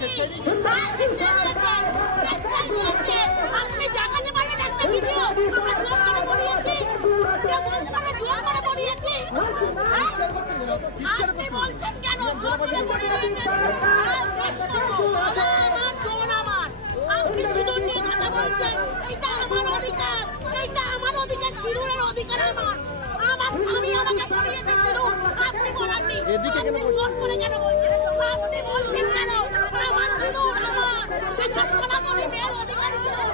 আপনি দেখাতে পারবেন একটা ভিডিও আমরা জোর করে পড়িয়েছি, বলতে পারবেন জোর করে পড়িয়েছি। আপনি বলছেন কেন জোর করে পড়িয়েছেন? আমার জোর আমার, আপনি সিঁদুর নিয়ে কথা বলছেন, এটা আমার অধিকার, এটা আমার অধিকার, সিঁদুরের অধিকার আমার। আমার স্বামী আমাকে পড়িয়েছে সিঁদুর, আপনি বলাননি। আপনি জোর করে কেন বলছেন? আপনি বলছেন কেন আমার সিঁদুর আমার? একটা সনাতনী মেয়ের অধিকার সিঁদুর,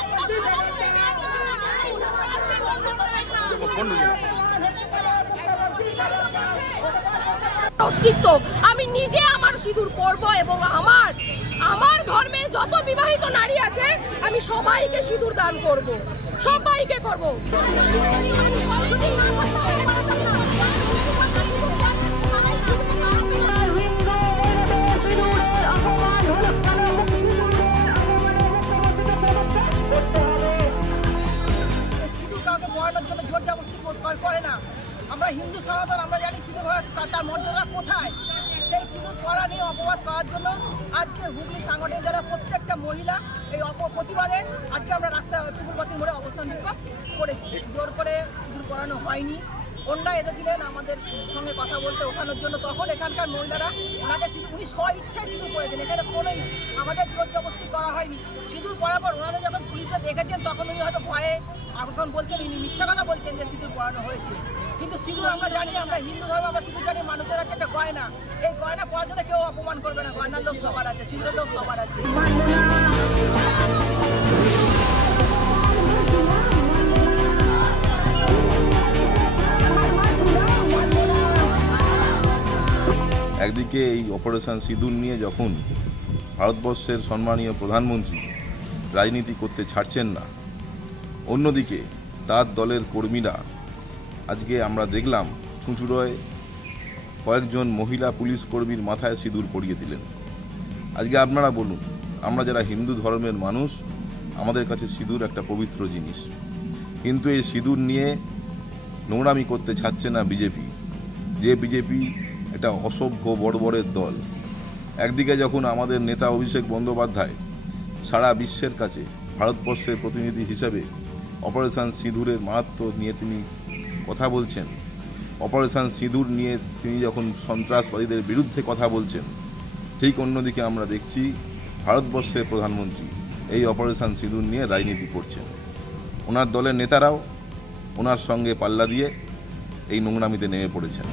একটা সনাতনী মেয়ের অধিকার সিঁদুর, আপনি বলতে পারেন না। অস্তিত্ব আমি নিজে আমার সিঁদুর পরবো এবং আমার ধর্মের যত বিবাহিত নারী আছে আমি সবাইকে সিঁদুর দান করব, সবাইকে করব। সিঁদুর কাউকে পড়ানোর জন্য জোর জবরদস্তি করে না। আমরা হিন্দু সনাতন, আমরা জানি সিঁদুর তার মর্যাদা কোথায়। সেই সিঁদুর পরা নিয়ে অপবাদ করার জন্য আজকে হুগলি সাংগঠনিক জেলার প্রত্যেকটা মহিলা এই প্রতিবাদে আজকে আমরা রাস্তায় পুকুরবাতির মোড়ে অবস্থান বিক্ষোভ করেছি। জোর করে সিঁদুর পরানো হয়নি। অন্যরা এসেছিলেন আমাদের সঙ্গে কথা বলতে ওঠানোর জন্য, তখন এখানকার মহিলারা ওনাদের উনি স্ব ইচ্ছায় সিঁদুর পরেছেন, এখানে কোনোই আমাদের জোর জবরদস্তি করা হয়নি। সিঁদুর পরার পর ওনারা যখন পুলিশরা দেখেছেন তখন উনি হয়তো ভয়ে এখন বলছেন, উনি মিথ্যা কথা বলছেন যে সিঁদুর পরানো হয়েছে। কিন্তু সিঁদুর আমরা জানি, আমরা হিন্দু ধর্ম, আমরা সিঁদুর জানি মানুষের আছে একটা গয়না। এই গয়না পরার জন্য কেউ অপমান করবে না। গয়নার লোক সবার আছে, সিঁদুরের লোক সবার আছে। একদিকে এই অপারেশন সিঁদুর নিয়ে যখন ভারতবর্ষের সম্মানীয় প্রধানমন্ত্রী রাজনীতি করতে ছাড়ছেন না, অন্যদিকে তার দলের কর্মীরা আজকে আমরা দেখলাম চুঁচুড়ায় কয়েকজন মহিলা পুলিশ কর্মীর মাথায় সিঁদুর পরিয়ে দিলেন। আজকে আপনারা বলুন, আমরা যারা হিন্দু ধর্মের মানুষ, আমাদের কাছে সিঁদুর একটা পবিত্র জিনিস, কিন্তু এই সিঁদুর নিয়ে নোংরামি করতে ছাড়ছে না বিজেপি। যে বিজেপি এটা অসভ্য বর্বরের দল। একদিকে যখন আমাদের নেতা অভিষেক বন্দ্যোপাধ্যায় সারা বিশ্বের কাছে ভারতবর্ষের প্রতিনিধি হিসাবে অপারেশন সিঁদুরের মাহাত্ম্য নিয়ে তিনি কথা বলছেন, অপারেশন সিঁদুর নিয়ে তিনি যখন সন্ত্রাসবাদীদের বিরুদ্ধে কথা বলছেন, ঠিক অন্যদিকে আমরা দেখছি ভারতবর্ষের প্রধানমন্ত্রী এই অপারেশন সিঁদুর নিয়ে রাজনীতি করছেন। ওনার দলের নেতারাও ওনার সঙ্গে পাল্লা দিয়ে এই নোংরামিতে নেমে পড়েছেন।